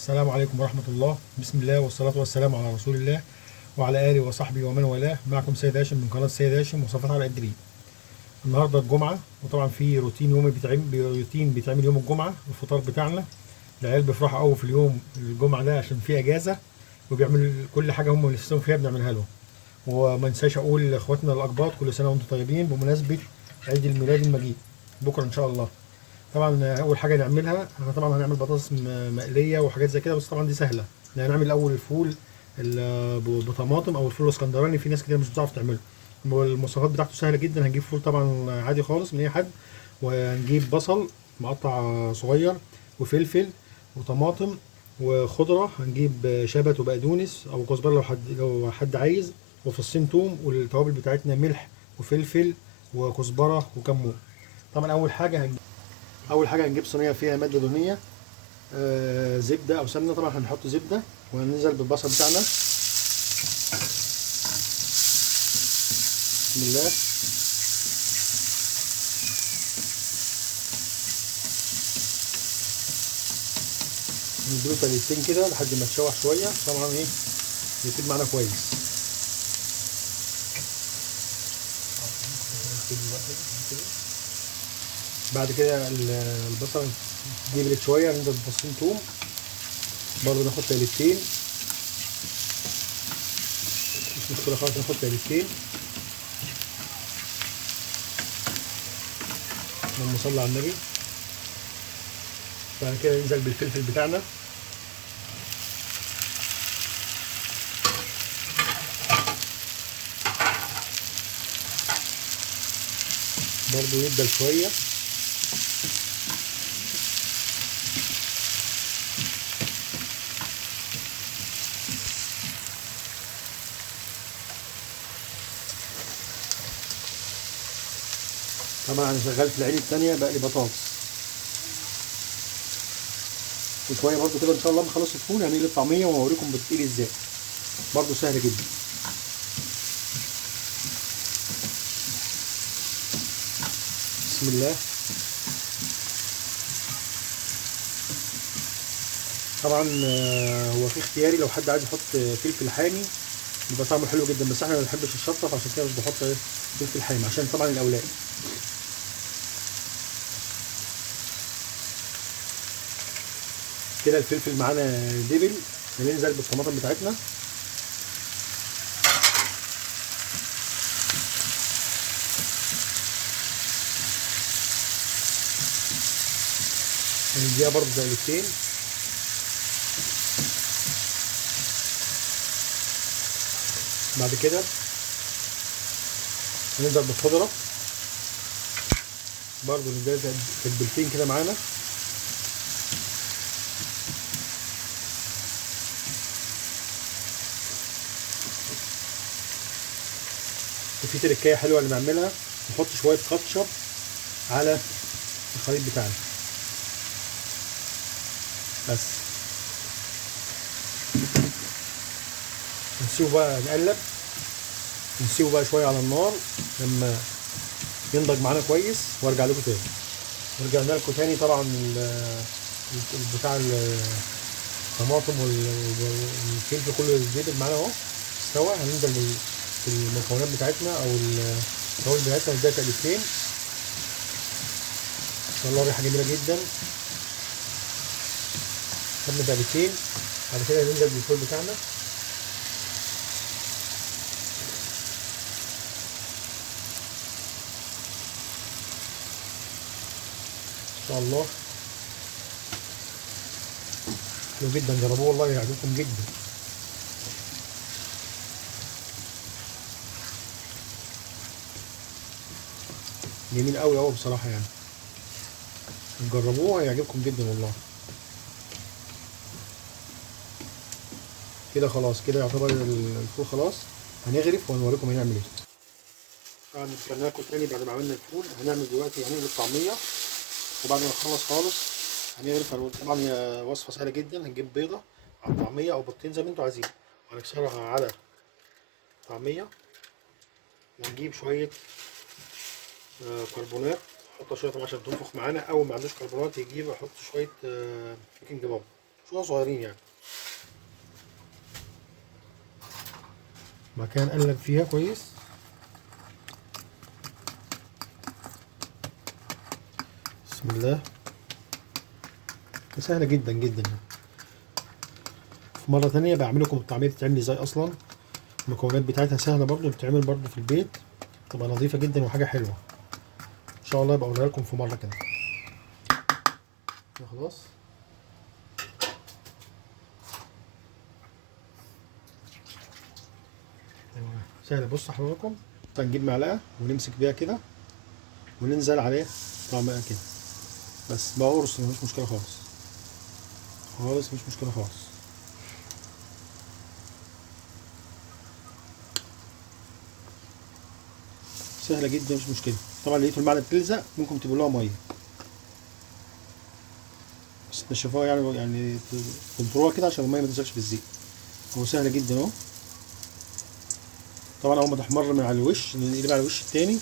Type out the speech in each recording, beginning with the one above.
السلام عليكم ورحمة الله. بسم الله والصلاة والسلام على رسول الله وعلى آله وصحبه ومن والاه. معكم سيد هاشم من قناة سيد هاشم وصفات على الجديد. النهاردة الجمعة، وطبعا في روتين يومي بيتعمل يوم الجمعة. الفطار بتاعنا العيال بيفرحوا قوي في اليوم الجمعة ده عشان في أجازة، وبيعمل كل حاجة هم نفسهم فيها بنعملها لهم. وما انساش أقول لإخواتنا الأقباط كل سنة وأنتم طيبين بمناسبة عيد الميلاد المجيد بكرة إن شاء الله. طبعا اول حاجه نعملها، احنا طبعا هنعمل بطاطس مقليه وحاجات زي كده، بس طبعا دي سهله. يعني هنعمل الاول الفول بطماطم او الفول الاسكندراني، في ناس كتير مش بتعرف تعمله. والمواصفات بتاعته سهله جدا. هنجيب فول طبعا عادي خالص من اي حد، وهنجيب بصل مقطع صغير وفلفل وطماطم وخضره. هنجيب شبت وبقدونس او كزبره لو حد عايز، وفصين توم، والتوابل بتاعتنا ملح وفلفل وكزبره وكمون. طبعا اول حاجه هنجيب صينيه فيها ماده دهنيه، زبده او سمنه. طبعا هنحط زبده وهننزل بالبصل بتاعنا. بسم الله. نديله تقليبتين كده لحد ما تشوح شويه، طبعا ايه يطيب معانا كويس. بعد كده البصل يبرد شويه، ننزل بفصين توم، برضه ناخد تقليبتين. مش مشكله خالص، ناخد تقليبتين. اللهم صل على النبي. بعد كده ننزل بالفلفل بتاعنا، برضه يدبل شويه. طبعا انا شغال في العين التانية بقلي بطاطس، وشويه برضو كده ان شاء الله بخلص الفول هنقلي الطعميه وهوريكم بتقلي ازاي. برضو سهل جدا. بسم الله. طبعا هو في اختياري، لو حد عايز يحط فلفل حامي بيبقى طعمه حلو جدا، بس احنا ما بنحبش الشطه، فعشان كده مش بحط فلفل حامي عشان طبعا الاولاد. كده الفلفل معانا دبل. هننزل بالطماطم بتاعتنا. هنديها برضو دقيقتين. بعد كده هننزل بالخضره، برضو نديها تتبيلتين كده معانا. وفي تركايه حلوه اللي بنعملها، نحط شويه كاتشب على الخليط بتاعنا بس. نسيبه بقى نقلب، نسيبه بقى شويه على النار لما ينضج معانا كويس، وارجع لكم تاني. ورجعنا لكم تاني. طبعا بتاع الطماطم والفلفل كله يتبل معانا اهو، استوى. هننزل بالمكونات بتاعتنا او التوابل بتاعتنا، نديها تقليبتين. ان شاء الله ريحه جميله جدا. خدنا تقليبتين. بعد كده ننزل بالفول بتاعنا. ان شاء الله حلو جدا، جربوه والله يعجبكم جدا. جميل قوي قوي بصراحه يعني، جربوه هيعجبكم جدا والله. كده خلاص، كده يعتبر الفول خلاص. هنغرف وهنوريكم هنعمل ايه. طبعا رجعنا لكم تاني بعد ما عملنا الفول. هنعمل دلوقتي هنعمل الطعميه، وبعد ما نخلص خالص هنغرف. طبعا هي وصفه سهله جدا. هنجيب بيضه على الطعميه او بيضتين زي ما انتوا عايزين، وهنكسرها على طعميه، ونجيب شويه كربونات. نحط شويه طبعا عشان تنفخ معانا. اول ما عندوش كربونات يجيب يحط شويه بيكنج باودر شويه صغيرين يعني. بعد كده نقلب فيها كويس. بسم الله. سهله جدا جدا. في مره تانية بعمل لكم الطعميه بتتعمل ازاي اصلا. المكونات بتاعتها سهله برضو، بتتعمل برضو في البيت، تبقى نظيفه جدا وحاجه حلوه. ان شاء الله يبقى اقولها لكم في مره كده. خلاص. سهل. بص حضراتكم، هنجيب معلقه ونمسك بيها كده وننزل عليه طعمها كده بس، بقى قرص مفيش مشكله خالص خالص، مش مشكله خالص. سهله جدا مش مشكله. طبعا لقيتوا المعلقه بتلزق ممكن تبلوها ميه بس تنشفوها يعني تنطروها كده عشان الميه ما تلزقش في الزيت. هو سهله جدا اهو. طبعا اول ما تحمر من على الوش نقلب على الوش التاني،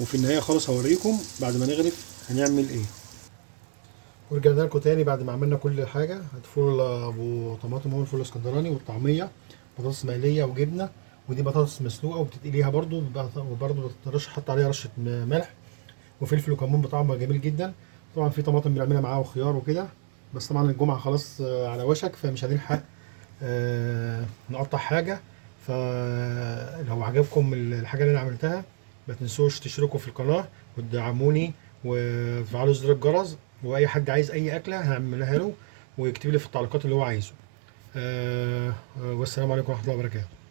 وفي النهايه خالص هوريكم بعد ما نغرف هنعمل ايه. ورجعنا لكم تاني بعد ما عملنا كل حاجه. الفول ابو طماطم هو الفول الاسكندراني، والطعميه بطاطس مقليه وجبنه، ودي بطاطس مسلوقه وبتتقليها برضو، وبرضو بترش حط عليها رشه ملح وفلفل وكمون بطعم جميل جدا. طبعا في طماطم بنعملها معاه وخيار وكده، بس طبعا الجمعه خلاص على وشك، فمش هنلحق نقطع حاجه. فلو عجبكم الحاجه اللي انا عملتها ما تنسوش تشتركوا في القناه وتدعموني وتفعلوا زر الجرس، واي حد عايز اي اكله هعملها له ويكتب لي في التعليقات اللي هو عايزه. والسلام عليكم ورحمه الله وبركاته.